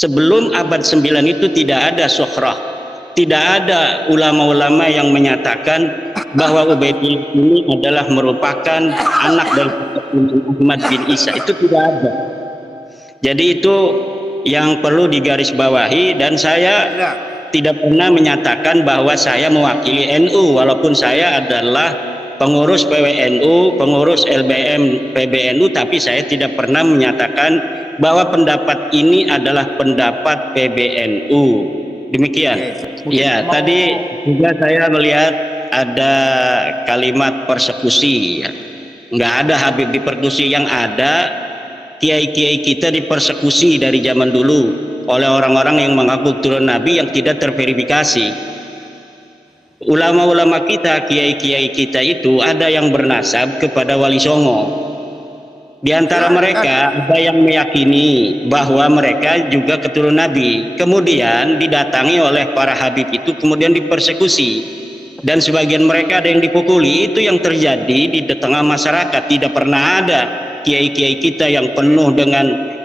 Sebelum abad 9 itu tidak ada Sukhrah, tidak ada ulama-ulama yang menyatakan bahwa Ubaidillah ini adalah merupakan anak dari Ahmad bin Isa. Itu tidak ada. Jadi itu yang perlu digarisbawahi, dan saya tidak pernah menyatakan bahwa saya mewakili NU, walaupun saya adalah pengurus PWNU, pengurus LBM PBNU, tapi saya tidak pernah menyatakan bahwa pendapat ini adalah pendapat PBNU. Demikian. Ya, tadi juga saya melihat ada kalimat persekusi. Nggak ada Habib dipersekusi, yang ada kiai-kiai kita dipersekusi dari zaman dulu oleh orang-orang yang mengaku turun Nabi yang tidak terverifikasi. Ulama-ulama kita, kiai-kiai kita itu ada yang bernasab kepada Wali Songo. Di antara mereka ada yang meyakini bahwa mereka juga keturunan Nabi. Kemudian didatangi oleh para Habib itu, kemudian dipersekusi. Dan sebagian mereka ada yang dipukuli. Itu yang terjadi di tengah masyarakat. Tidak pernah ada kiai-kiai kita yang penuh dengan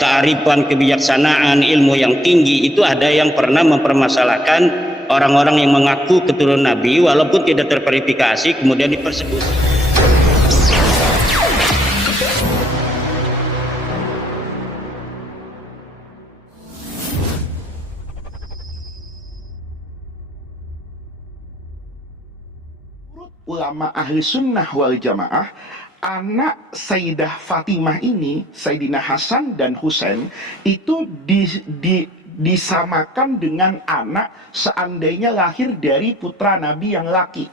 kearifan, kebijaksanaan, ilmu yang tinggi. Itu ada yang pernah mempermasalahkan orang-orang yang mengaku keturunan Nabi walaupun tidak terverifikasi, kemudian dipersekusi. Ulama ahli sunnah wal jamaah, anak Sayyidah Fatimah ini, Sayyidina Hasan dan Husain, itu disamakan dengan anak seandainya lahir dari putra Nabi yang laki.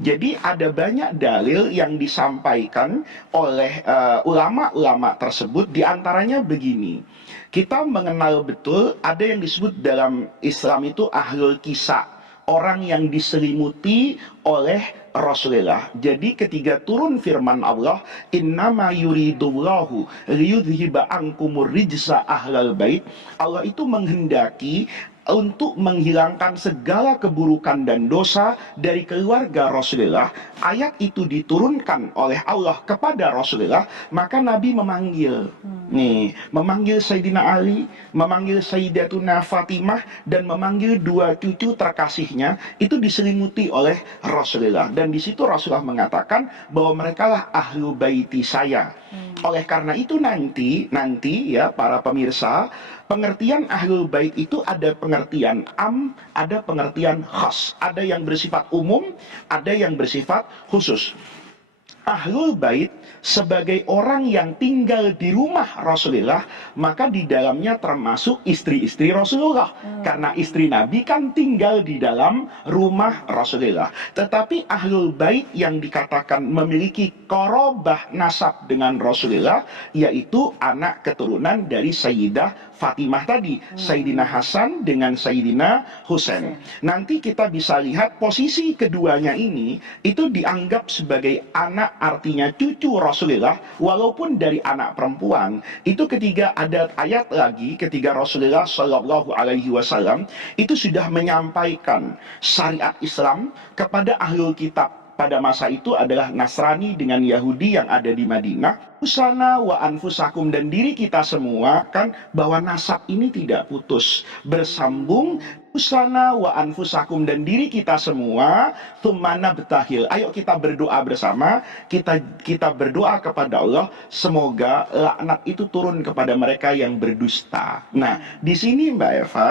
Jadi ada banyak dalil yang disampaikan oleh ulama-ulama tersebut. Diantaranya begini, kita mengenal betul ada yang disebut dalam Islam itu ahlul kisah, orang yang diselimuti oleh Rasulullah. Jadi ketika turun firman Allah, innama yuridullahu liyudhiba ankumur rijsa ahlal bait, Allah itu menghendaki untuk menghilangkan segala keburukan dan dosa dari keluarga Rasulullah. Ayat itu diturunkan oleh Allah kepada Rasulullah, maka Nabi memanggil memanggil Sayyidina Ali, memanggil Sayyidatuna Fatimah, dan memanggil dua cucu terkasihnya, itu diselimuti oleh Rasulullah. Dan di situ Rasulullah mengatakan bahwa mereka lah ahlu baiti saya. Oleh karena itu nanti ya para pemirsa, pengertian ahlul bait itu ada pengertian am, ada pengertian khas. Ada yang bersifat umum, ada yang bersifat khusus. Ahlul bait sebagai orang yang tinggal di rumah Rasulullah, maka di dalamnya termasuk istri-istri Rasulullah. Karena istri Nabi kan tinggal di dalam rumah Rasulullah. Tetapi ahlul bait yang dikatakan memiliki qarabah nasab dengan Rasulullah, yaitu anak keturunan dari Sayyidah Fatimah tadi, Sayyidina Hasan dengan Sayyidina Husain. Nanti kita bisa lihat posisi keduanya ini itu dianggap sebagai anak, artinya cucu Rasulullah, walaupun dari anak perempuan. Itu ketika ada ayat lagi, ketika Rasulullah Shallallahu Alaihi Wasallam itu sudah menyampaikan syariat Islam kepada ahlul kitab. Pada masa itu adalah Nasrani dengan Yahudi yang ada di Madinah. Usana wa anfusakum, dan diri kita semua kan, bahwa nasab ini tidak putus, bersambung. Usana wa anfusakum, dan diri kita semua, thumma betahil. Ayo kita berdoa bersama, kita berdoa kepada Allah, semoga laknat itu turun kepada mereka yang berdusta. Nah, di sini Mbak Eva,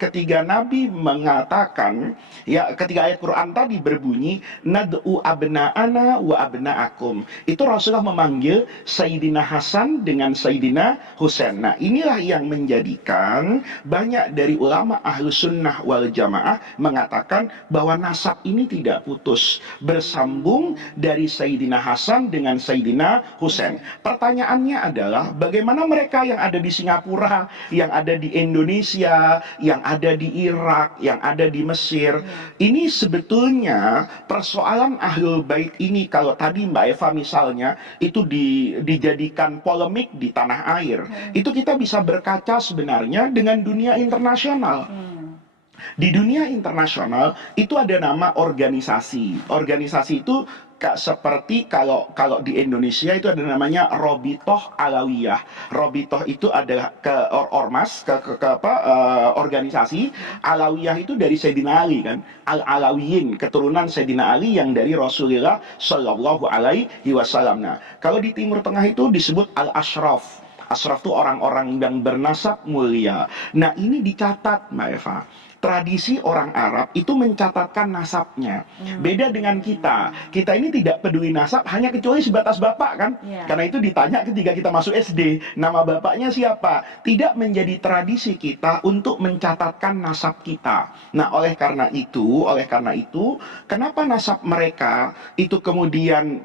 ketika Nabi mengatakan, ya ketika ayat Quran tadi berbunyi, nad'u abna'ana wa abna'akum, itu Rasulullah memanggil Sayyidina Hasan dengan Sayyidina Husain. Nah, inilah yang menjadikan banyak dari ulama ahlu sunnah wal jamaah mengatakan bahwa nasab ini tidak putus, bersambung dari Sayyidina Hasan dengan Sayyidina Husain. Pertanyaannya adalah, bagaimana mereka yang ada di Singapura, yang ada di Indonesia, yang ada di Irak, yang ada di Mesir? Ini sebetulnya persoalan ahlul bait ini, kalau tadi Mbak Eva misalnya itu dijadikan polemik di tanah air, itu kita bisa berkaca sebenarnya dengan dunia internasional. Di dunia internasional itu ada nama organisasi. Organisasi itu seperti kalau kalau di Indonesia itu ada namanya Robitoh Alawiyah. Robitoh itu adalah ormas, organisasi. Alawiyah itu dari Sayyidina Ali kan. Al-Alawiyin, keturunan Sayyidina Ali yang dari Rasulullah Shallallahu Alaihi Wasallam. Nah, kalau di Timur Tengah itu disebut Al-Ashraf. Ashraf itu orang-orang yang bernasab mulia. Nah, ini dicatat Mbak Eva. Tradisi orang Arab itu mencatatkan nasabnya. Beda dengan kita. Kita ini tidak peduli nasab hanya kecuali sebatas bapak kan? Karena itu ditanya ketika kita masuk SD, nama bapaknya siapa? Tidak menjadi tradisi kita untuk mencatatkan nasab kita. Nah, oleh karena itu, kenapa nasab mereka itu kemudian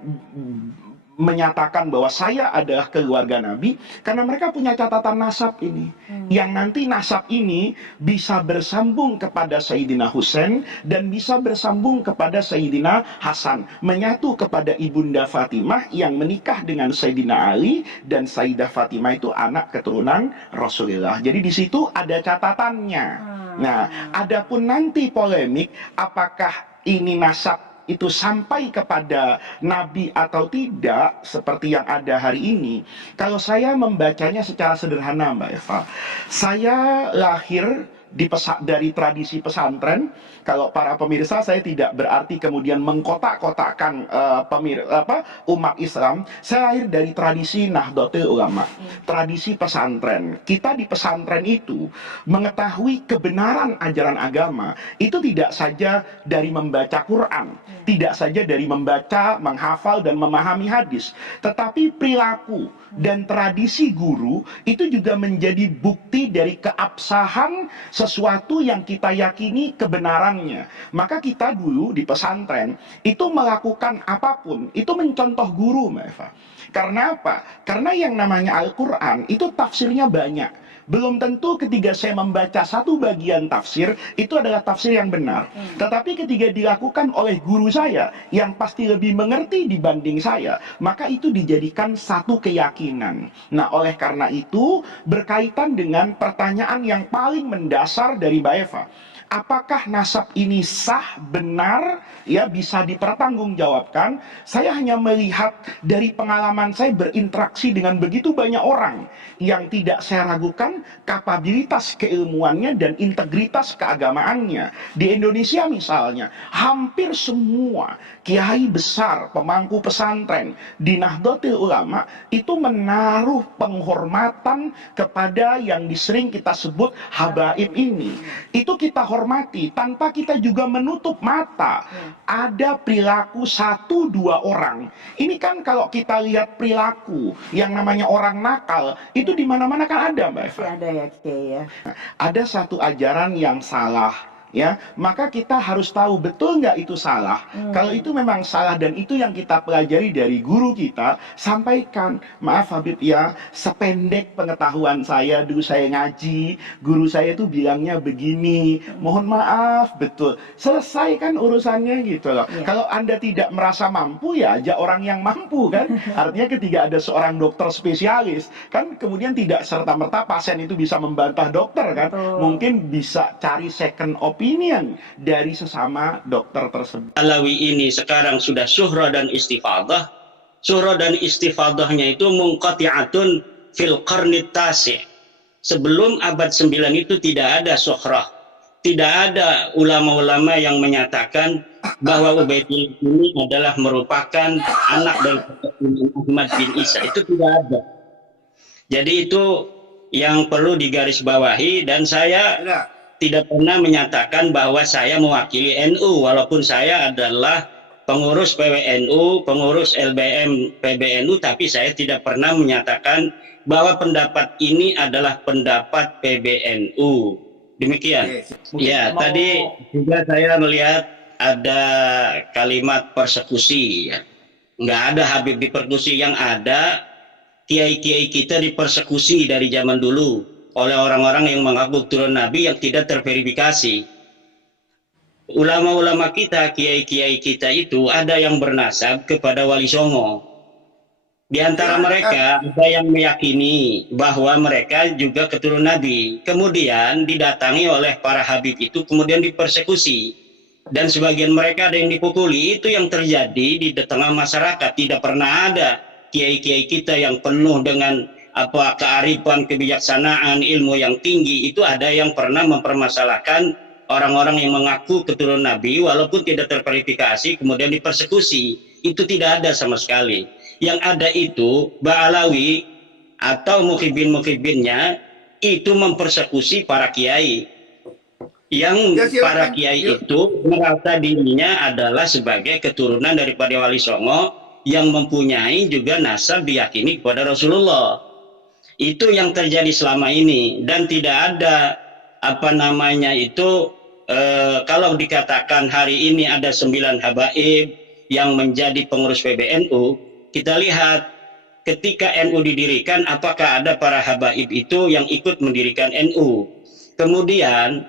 menyatakan bahwa saya adalah keluarga Nabi, karena mereka punya catatan nasab ini, yang nanti nasab ini bisa bersambung kepada Sayyidina Husain dan bisa bersambung kepada Sayyidina Hasan, menyatu kepada ibunda Fatimah yang menikah dengan Sayyidina Ali, dan Sayyidah Fatimah itu anak keturunan Rasulullah. Jadi di situ ada catatannya. Nah, adapun nanti polemik apakah ini nasab itu sampai kepada Nabi atau tidak seperti yang ada hari ini. Kalau saya membacanya secara sederhana Mbak Eva, saya lahir dari tradisi pesantren. Kalau para pemirsa, saya tidak berarti kemudian mengkotak-kotakkan umat Islam. Saya lahir dari tradisi Nahdlatul Ulama, tradisi pesantren. Kita di pesantren itu mengetahui kebenaran ajaran agama itu tidak saja dari membaca Quran, tidak saja dari membaca, menghafal dan memahami hadis, tetapi perilaku dan tradisi guru itu juga menjadi bukti dari keabsahan sesuatu yang kita yakini kebenarannya. Maka kita dulu di pesantren itu melakukan apapun itu mencontoh guru Mbak Eva. Karena apa? Karena yang namanya Al-Quran itu tafsirnya banyak. Belum tentu ketika saya membaca satu bagian tafsir itu adalah tafsir yang benar. Tetapi ketika dilakukan oleh guru saya yang pasti lebih mengerti dibanding saya, maka itu dijadikan satu keyakinan. Nah, oleh karena itu berkaitan dengan pertanyaan yang paling mendasar dari Mbak Eva. Apakah nasab ini sah, benar, ya bisa dipertanggungjawabkan? Saya hanya melihat dari pengalaman saya berinteraksi dengan begitu banyak orang yang tidak saya ragukan kapabilitas keilmuannya dan integritas keagamaannya. Di Indonesia misalnya, hampir semua kiai besar, pemangku pesantren di Nahdlatul Ulama itu menaruh penghormatan kepada yang sering kita sebut habaib ini. Itu kita hormati tanpa kita juga menutup mata. Ada perilaku satu dua orang. Ini kan kalau kita lihat perilaku yang namanya orang nakal itu di mana-mana kan ada Mbak Eva. Ada ya Kiai ya. Ada satu ajaran yang salah, ya, maka kita harus tahu betul nggak itu salah. Kalau itu memang salah dan itu yang kita pelajari dari guru kita, sampaikan. Maaf Habib ya, sependek pengetahuan saya dulu saya ngaji, guru saya itu bilangnya begini, mohon maaf, betul, selesaikan urusannya gitu loh. Kalau Anda tidak merasa mampu, ya ajak orang yang mampu kan. Artinya ketika ada seorang dokter spesialis kan, kemudian tidak serta-merta pasien itu bisa membantah dokter kan. Mungkin bisa cari second opinion dari sesama dokter tersebut. Alawi ini sekarang sudah syuhra dan istifadah. Syuhra dan istifadahnya itu munqati'atun fil qarnit tasi'. Sebelum abad 9 itu tidak ada syuhrah. Tidak ada ulama-ulama yang menyatakan bahwa Ubaidillah ini adalah merupakan anak dari Ahmad bin Isa. Itu tidak ada. Jadi itu yang perlu digarisbawahi, dan saya tidak pernah menyatakan bahwa saya mewakili NU, walaupun saya adalah pengurus PWNU, pengurus LBM PBNU, tapi saya tidak pernah menyatakan bahwa pendapat ini adalah pendapat PBNU. Demikian. Ya, tadi juga saya melihat ada kalimat persekusi. Ya. Nggak ada Habib dipersekusi, yang ada kiai-kiai kita dipersekusi dari zaman dulu oleh orang-orang yang mengaku turun Nabi yang tidak terverifikasi. Ulama-ulama kita, kiai-kiai kita itu ada yang bernasab kepada Wali Songo. Di antara mereka ada yang meyakini bahwa mereka juga keturunan Nabi. Kemudian didatangi oleh para habib itu, kemudian dipersekusi. Dan sebagian mereka ada yang dipukuli. Itu yang terjadi di tengah masyarakat. Tidak pernah ada kiai-kiai kita yang penuh dengan kearifan, kebijaksanaan, ilmu yang tinggi. Itu ada yang pernah mempermasalahkan orang-orang yang mengaku keturunan Nabi walaupun tidak terverifikasi, kemudian dipersekusi. Itu tidak ada sama sekali. Yang ada itu Ba'alawi atau mukhibin-mukhibinnya itu mempersekusi para kiai. Yang para kiai itu merasa dirinya adalah sebagai keturunan daripada Wali Songo yang mempunyai juga nasab diyakini kepada Rasulullah. Itu yang terjadi selama ini, dan tidak ada kalau dikatakan hari ini ada 9 habaib yang menjadi pengurus PBNU. Kita lihat ketika NU didirikan, apakah ada para habaib itu yang ikut mendirikan NU. Kemudian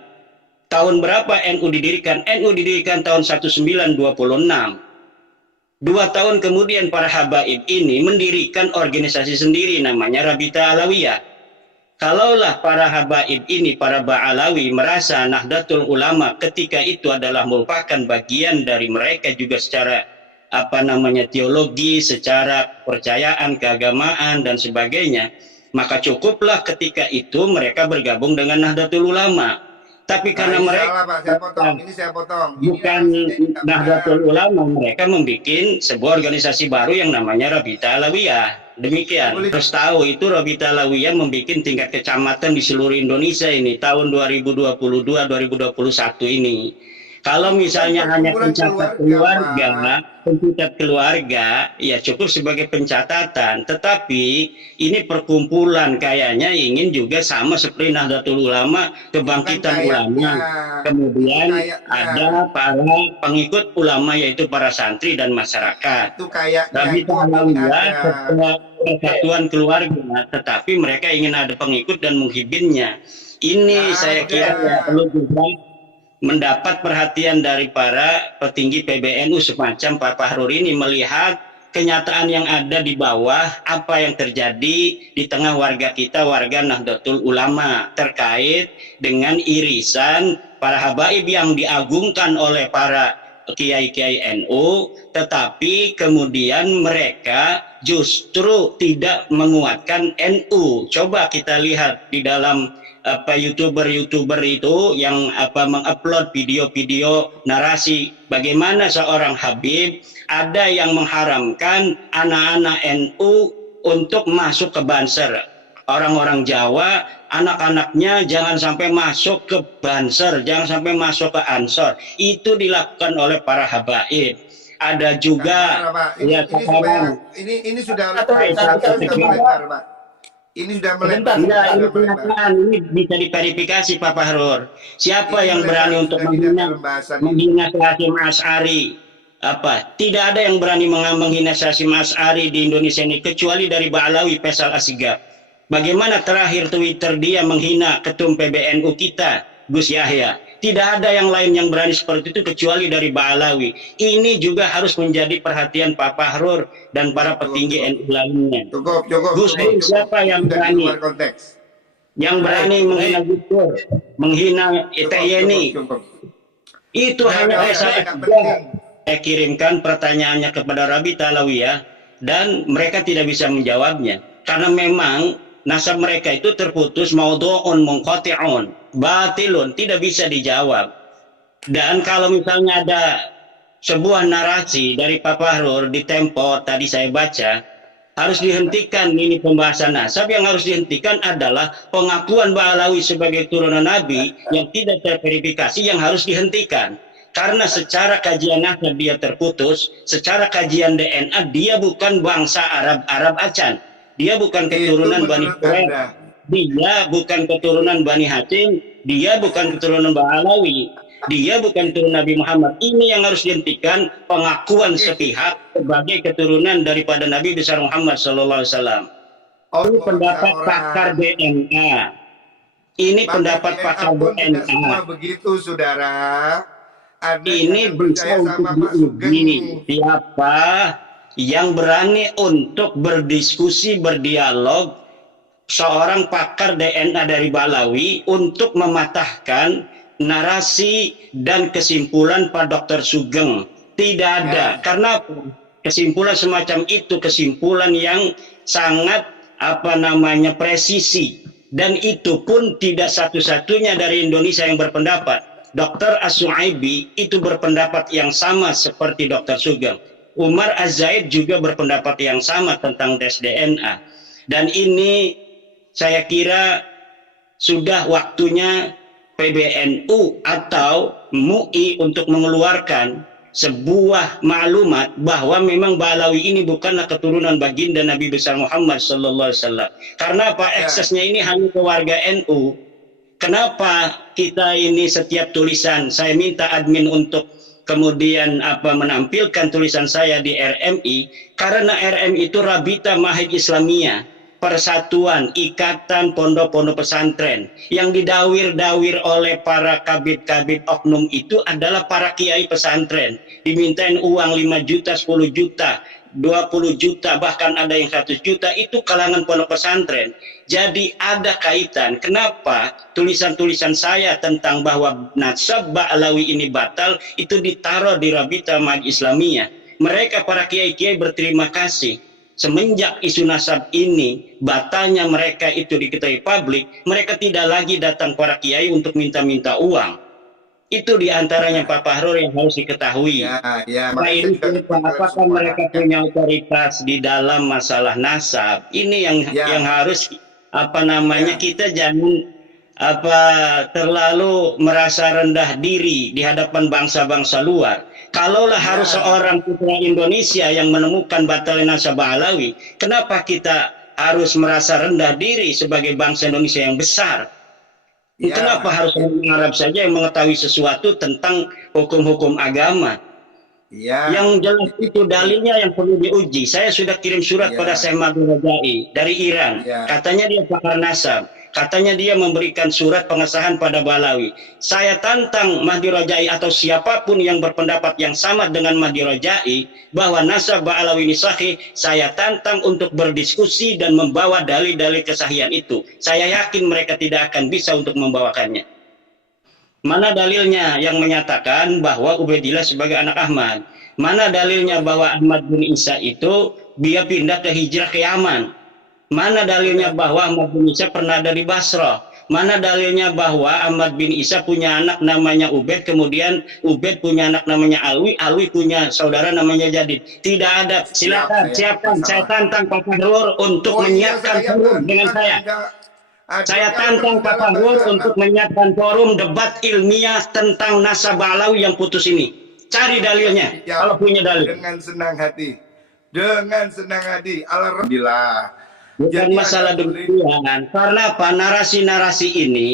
tahun berapa NU didirikan? NU didirikan tahun 1926. 2 tahun kemudian para habaib ini mendirikan organisasi sendiri namanya Rabita Alawiyah. Kalaulah para habaib ini, para Ba'alawi, merasa Nahdlatul Ulama ketika itu adalah merupakan bagian dari mereka juga secara teologi, secara kepercayaan, keagamaan dan sebagainya, maka cukuplah ketika itu mereka bergabung dengan Nahdlatul Ulama. Tapi karena mereka bukan Nahdlatul Ulama, mereka membuat sebuah organisasi baru yang namanya Rabita Alawiyah. Demikian. Terus tahu itu Rabita Alawiyah membuat tingkat kecamatan di seluruh Indonesia ini tahun 2022-2021 ini. Kalau misalnya hanya pencatat keluarga, ya cukup sebagai pencatatan. Tetapi ini perkumpulan kayaknya ingin juga sama seperti Nahdlatul Ulama, kebangkitan ulama. Kemudian ada para pengikut ulama yaitu para santri dan masyarakat. Rabita Alawiyah persatuan keluarga, tetapi mereka ingin ada pengikut dan muhibinnya. Ini saya kira perlu juga mendapat perhatian dari para petinggi PBNU semacam Pak Fahrur ini, melihat kenyataan yang ada di bawah, apa yang terjadi di tengah warga kita, warga Nahdlatul Ulama, terkait dengan irisan para habaib yang diagungkan oleh para kiai-kiai NU, tetapi kemudian mereka justru tidak menguatkan NU. Coba kita lihat di dalam youtuber itu yang mengupload video-video narasi bagaimana seorang habib ada yang mengharamkan anak-anak NU untuk masuk ke Banser. Orang-orang Jawa, anak-anaknya jangan sampai masuk ke Banser, jangan sampai masuk ke Ansor. Itu dilakukan oleh para habaib. Ada juga ini sudah melebar, Pak. Ini sudah melebar. Ini bisa diverifikasi Pak Fahrur. Siapa yang berani untuk menghina Hasyim Asy'ari? Tidak ada yang berani menghina Hasyim Asy'ari di Indonesia ini kecuali dari Ba'alawi Faisal Asgaf. Bagaimana terakhir Twitter dia menghina ketum PBNU kita, Gus Yahya. Tidak ada yang lain yang berani seperti itu kecuali dari Ba'alawi. Ini juga harus menjadi perhatian Pak Fahrur dan para petinggi NU lainnya. Gus Dur siapa yang berani? Yang berani menghina Gus Dur, menghina Yeni. Itu hanya saya kirimkan pertanyaannya kepada Rabita Alawiyah dan mereka tidak bisa menjawabnya. Karena memang nasab mereka itu terputus, maudhu'un munqati'un, batilun, tidak bisa dijawab. Dan kalau misalnya ada sebuah narasi dari Pak Fahrur di Tempo tadi saya baca, harus dihentikan ini pembahasan nasab. Yang harus dihentikan adalah pengakuan Ba'alawi sebagai turunan Nabi yang tidak terverifikasi, yang harus dihentikan. Karena secara kajian nasab dia terputus, secara kajian DNA dia bukan bangsa Arab Acan. Dia bukan keturunan Bani Quraisy, dia bukan keturunan Bani Hashim, dia bukan keturunan Ba'alawi, dia bukan keturunan Nabi Muhammad. Ini yang harus dihentikan, pengakuan sepihak sebagai keturunan daripada Nabi besar Muhammad SAW. Ini pendapat pakar DNA. Ini pendapat pakar DNA. Semua begitu, saudara. Ini bisa untuk diuji siapa yang berani untuk berdiskusi, berdialog, seorang pakar DNA dari Balawi untuk mematahkan narasi dan kesimpulan Pak Dr. Sugeng. Tidak ada. Karena kesimpulan semacam itu kesimpulan yang sangat presisi, dan itu pun tidak satu-satunya dari Indonesia yang berpendapat. Dr. As-Suaibi itu berpendapat yang sama seperti Dr. Sugeng. Umar Az-Zaid juga berpendapat yang sama tentang tes DNA. Dan ini saya kira sudah waktunya PBNU atau MUI untuk mengeluarkan sebuah maklumat bahwa memang Balawi ini bukanlah keturunan baginda Nabi besar Muhammad sallallahu alaihi wasallam. Karena apa? Eksesnya ini hanya ke warga NU. Kenapa kita ini setiap tulisan saya minta admin untuk kemudian menampilkan tulisan saya di RMI, karena RMI itu Rabita Mahid Islamiyah, persatuan ikatan pondok-pondok pesantren yang didawir-dawir oleh para kabid-kabid oknum itu adalah para kiai pesantren, dimintain uang 5 juta, 10 juta, 20 juta, bahkan ada yang 100 juta, itu kalangan pondok pesantren. Jadi ada kaitan. Kenapa tulisan-tulisan saya tentang bahwa nasab Ba'alawi ini batal itu ditaruh di Rabita Mahid Islamiyah. Mereka para kiai-kiai berterima kasih. Semenjak isu nasab ini batalnya mereka itu diketahui publik, mereka tidak lagi datang para kiai untuk minta-minta uang. Itu diantaranya Pak Fahrur yang harus diketahui. Nah, ini apakah mereka punya otoritas di dalam masalah nasab? Ini yang harus kita jangan terlalu merasa rendah diri di hadapan bangsa-bangsa luar. Kalaulah harus seorang putra Indonesia yang menemukan batalnya nasab Ba'alawi, kenapa kita harus merasa rendah diri sebagai bangsa Indonesia yang besar? Kenapa harus orang Arab saja yang mengetahui sesuatu tentang hukum-hukum agama? Yang jelas itu dalilnya yang perlu diuji. Saya sudah kirim surat pada Syekh Mahdi Rajai dari Iran. Katanya dia pakar nasab. Katanya dia memberikan surat pengesahan pada Balawi. Saya tantang Mahdi Rajai atau siapapun yang berpendapat yang sama dengan Mahdi Rajai bahwa nasab Ba'alawi ini sahih, saya tantang untuk berdiskusi dan membawa dalil-dalil kesahihan itu. Saya yakin mereka tidak akan bisa untuk membawakannya. Mana dalilnya yang menyatakan bahwa Ubaidillah sebagai anak Ahmad? Mana dalilnya bahwa Ahmad bin Isa itu dia pindah ke hijrah ke Yaman? Mana dalilnya bahwa Ahmad bin Isa pernah ada di Basrah? Mana dalilnya bahwa Ahmad bin Isa punya anak namanya Ubaid, kemudian Ubaid punya anak namanya Alwi, Alwi punya saudara namanya Jadid? Tidak ada. Silakan, siapkan. Saya tantang Pak Fahrur untuk menyiapkan forum dengan saya. Saya tantang Pak Fahrur untuk menyiapkan forum debat ilmiah tentang nasab Ba'alawi yang putus ini. Cari dalilnya, kalau punya dalil. Dengan senang hati. Dengan senang hati. Alhamdulillah. Bukan masalah demikian. Karena apa? Narasi-narasi ini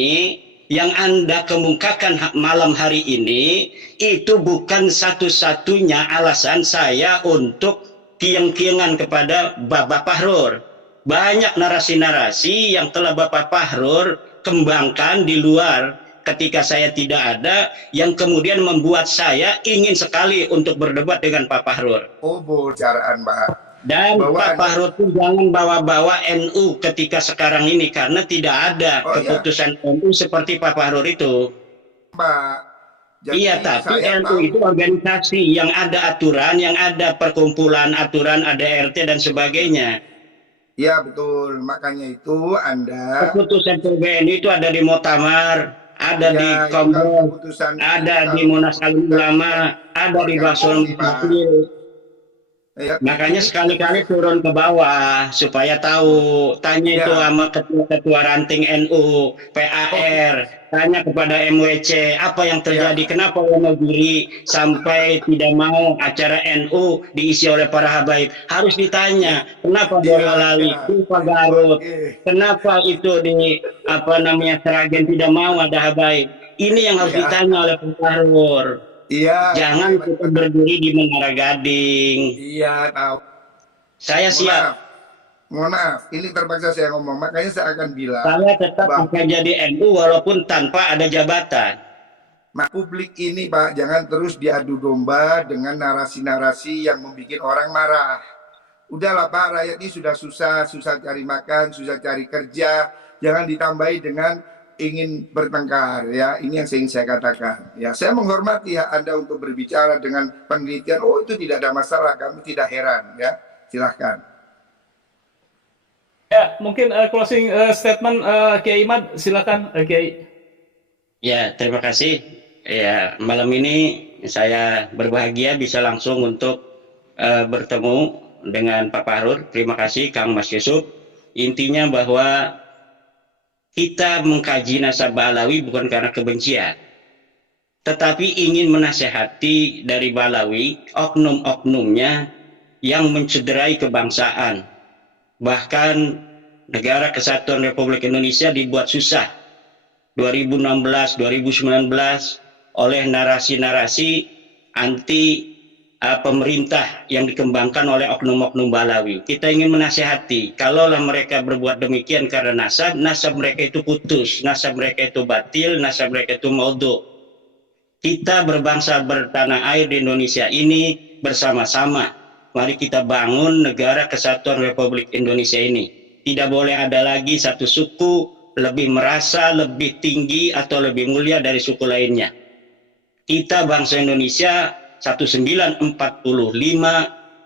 yang Anda kemukakan malam hari ini itu bukan satu-satunya alasan saya untuk kieng-kiengan kepada Bapak Fahrur. Banyak narasi-narasi yang telah Bapak Fahrur kembangkan di luar ketika saya tidak ada, yang kemudian membuat saya ingin sekali untuk berdebat dengan Pak Fahrur. Oh, bocoran, Pak. Dan Pak Fahrur itu jangan bawa-bawa NU ketika sekarang ini, karena tidak ada keputusan NU seperti Pak Fahrur itu. Pak. Iya, tapi NU itu organisasi yang ada aturan, yang ada perkumpulan aturan, ada RT dan sebagainya. Iya, betul. Makanya itu Anda keputusan PBNU itu ada di Muktamar, ada di Kombo, ada di Munas Alim Ulama, ada di Basul Mufakir. Makanya sekali-kali turun ke bawah supaya tahu. Tanya itu sama ketua-ketua ranting NU, PAR, tanya kepada MWC apa yang terjadi, kenapa Wonogiri sampai tidak mau acara NU diisi oleh para habaib. Harus ditanya, kenapa Boyolali, kenapa Garut, kenapa itu di Seragen tidak mau ada habaib. Ini yang harus ditanya oleh Pak Fahrur. Jangan kita berdiri di Menara Gading. Iya, tahu. Saya siap. Mohon maaf, ini terpaksa saya ngomong. Makanya saya akan bilang. Saya tetap akan jadi NU walaupun tanpa ada jabatan. Publik ini Pak, jangan terus diadu domba dengan narasi-narasi yang membuat orang marah. Udahlah Pak, rakyat ini sudah susah, susah cari makan, susah cari kerja. Jangan ditambahi dengan ingin bertengkar ya. Ini yang ingin saya katakan. Ya, saya menghormati ya Anda untuk berbicara dengan penelitian. Oh, itu tidak ada masalah, kami tidak heran ya. Silahkan. Ya, mungkin closing statement Kiai Imad, silakan Kiai. Ya, terima kasih. Ya, malam ini saya berbahagia bisa langsung untuk bertemu dengan Pak Fahrur. Terima kasih Kang Mas Yusuf. Intinya bahwa kita mengkaji nasabah Alawi bukan karena kebencian, tetapi ingin menasehati dari Balawi oknum-oknumnya yang mencederai kebangsaan. Bahkan negara kesatuan Republik Indonesia dibuat susah 2016, 2019 oleh narasi-narasi anti pemerintah yang dikembangkan oleh oknum-oknum Balawi. Kita ingin menasehati, kalaulah mereka berbuat demikian karena nasab mereka itu putus, nasab mereka itu batil, nasab mereka itu maudhu. Kita berbangsa bertanah air di Indonesia ini bersama-sama. Mari kita bangun negara kesatuan Republik Indonesia ini. Tidak boleh ada lagi satu suku lebih merasa lebih tinggi atau lebih mulia dari suku lainnya. Kita bangsa Indonesia 1945,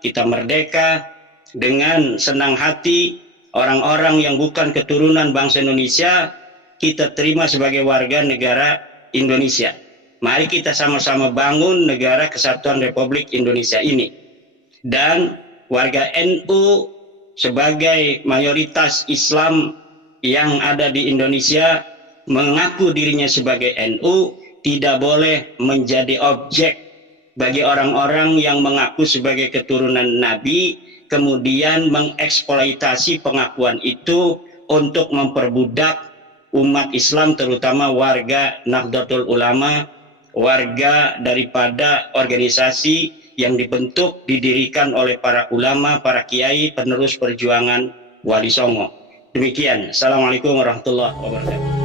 kita merdeka dengan senang hati. Orang-orang yang bukan keturunan bangsa Indonesia kita terima sebagai warga negara Indonesia. Mari kita sama-sama bangun negara kesatuan Republik Indonesia ini. Dan warga NU sebagai mayoritas Islam yang ada di Indonesia mengaku dirinya sebagai NU tidak boleh menjadi objek bagi orang-orang yang mengaku sebagai keturunan Nabi kemudian mengeksploitasi pengakuan itu untuk memperbudak umat Islam, terutama warga Nahdlatul Ulama, warga daripada organisasi yang dibentuk, didirikan oleh para ulama, para kiai, penerus perjuangan Wali Songo. Demikian. Assalamualaikum warahmatullahi wabarakatuh.